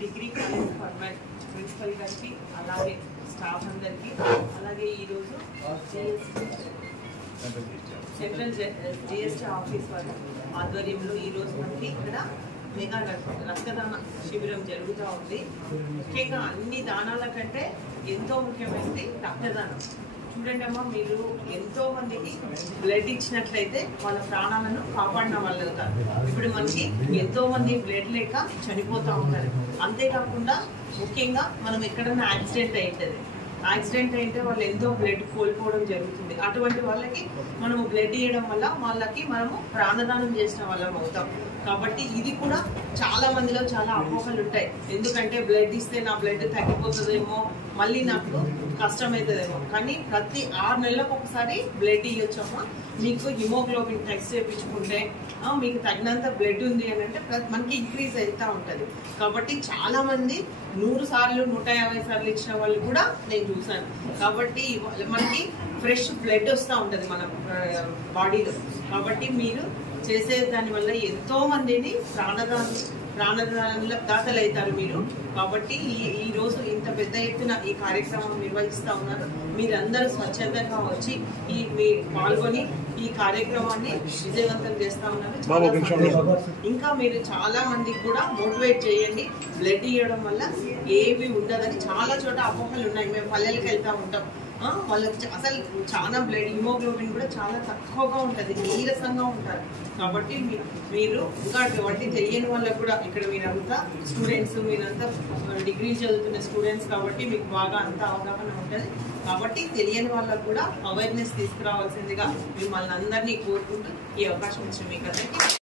Degree college format principal గారికి అలాగే staff అందరికి అలాగే ఈరోజు సెంట్రల్ జిఎస్టీ ఆఫీస్ వారి ఆధ్వర్యంలో ఈరోజు మనకి ఇక్కడ మెగా రక్తదాన శిబిరం జరుగుతూ ఉంది. ముఖ్యంగా అన్ని దానాల కంటే ఎంతో ముఖ్యమైనది రక్తదానం. చూడండి అమ్మా, మీరు ఎంతో మందికి బ్లడ్ ఇచ్చినట్లయితే వాళ్ళ ప్రాణాలను కాపాడిన వాళ్ళు అవుతారు. ఇప్పుడు మనకి ఎంతో మంది బ్లడ్ లేక చనిపోతూ ఉంటారు. అంతేకాకుండా ముఖ్యంగా మనం ఎక్కడన్నా యాక్సిడెంట్ అయితే వాళ్ళు ఎంతో బ్లడ్ కోల్పోవడం జరుగుతుంది. అటువంటి వాళ్ళకి మనము బ్లడ్ ఇవ్వడం వల్ల వాళ్ళకి మనము ప్రాణదానం చేసిన వాళ్ళం అవుతాం. కాబట్టి ఇది కూడా చాలా మందిలో చాలా అపోహలు ఉంటాయి. ఎందుకంటే బ్లడ్ ఇస్తే నా బ్లడ్ తగ్గిపోతుందేమో, మళ్ళీ నాకు కష్టమవుతుందేమో. కానీ ప్రతి 6 నెలలకు ఒకసారి బ్లడ్ ఇవ్వచ్చమ్మా. మీకు హిమోగ్లోబిన్ టెస్ట్ చేయించుకుంటే మీకు తగినంత బ్లడ్ ఉంది అని అంటే మనకి ఇంక్రీజ్ అవుతూ ఉంటుంది. కాబట్టి చాలా మంది 100 సార్లు 150 సార్లు ఇచ్చిన వాళ్ళు కూడా నేను చూసాను. కాబట్టి మనకి ఫ్రెష్ బ్లడ్ వస్తూ ఉంటుంది మన బాడీలో. కాబట్టి మీరు చేసే దాని వల్ల ఎంతో మందిని ప్రాణదానుల దాతలు అవుతారు మీరు. కాబట్టి ఈ రోజు ఇంత పెద్ద ఎత్తున ఈ కార్యక్రమం నిర్వహిస్తూ ఉన్నారు. మీరందరూ స్వచ్ఛందంగా వచ్చి పాల్గొని ఈ కార్యక్రమాన్ని విజయవంతం చేస్తా ఉన్నారు. ఇంకా మీరు చాలా మందికి కూడా మోటివేట్ చేయండి. బ్లడ్ ఇవ్వడం వల్ల ఏవి ఉండదని చాలా చోట అపోహలు ఉన్నాయి. మేము పల్లెలకు వెళ్తూ ఉంటాం. వాళ్ళకి అసలు చాలా బ్లడ్ హిమోగ్లోబిన్ కూడా చాలా తక్కువగా ఉంటుంది, నీరసంగా ఉంటారు. కాబట్టి మీరు ఇంకా అటువంటి తెలియని వాళ్ళకు కూడా ఇక్కడ మీరంతా స్టూడెంట్స్, మీరంతా డిగ్రీ చదువుతున్న స్టూడెంట్స్ కాబట్టి మీకు బాగా అంతా అవగాహన ఉంటుంది. కాబట్టి తెలియని వాళ్ళకు కూడా అవేర్నెస్ తీసుకురావాల్సిందిగా మిమ్మల్ని అందరినీ కోరుకుంటూ ఈ అవకాశం ఇచ్చిన మీకు అందరికీ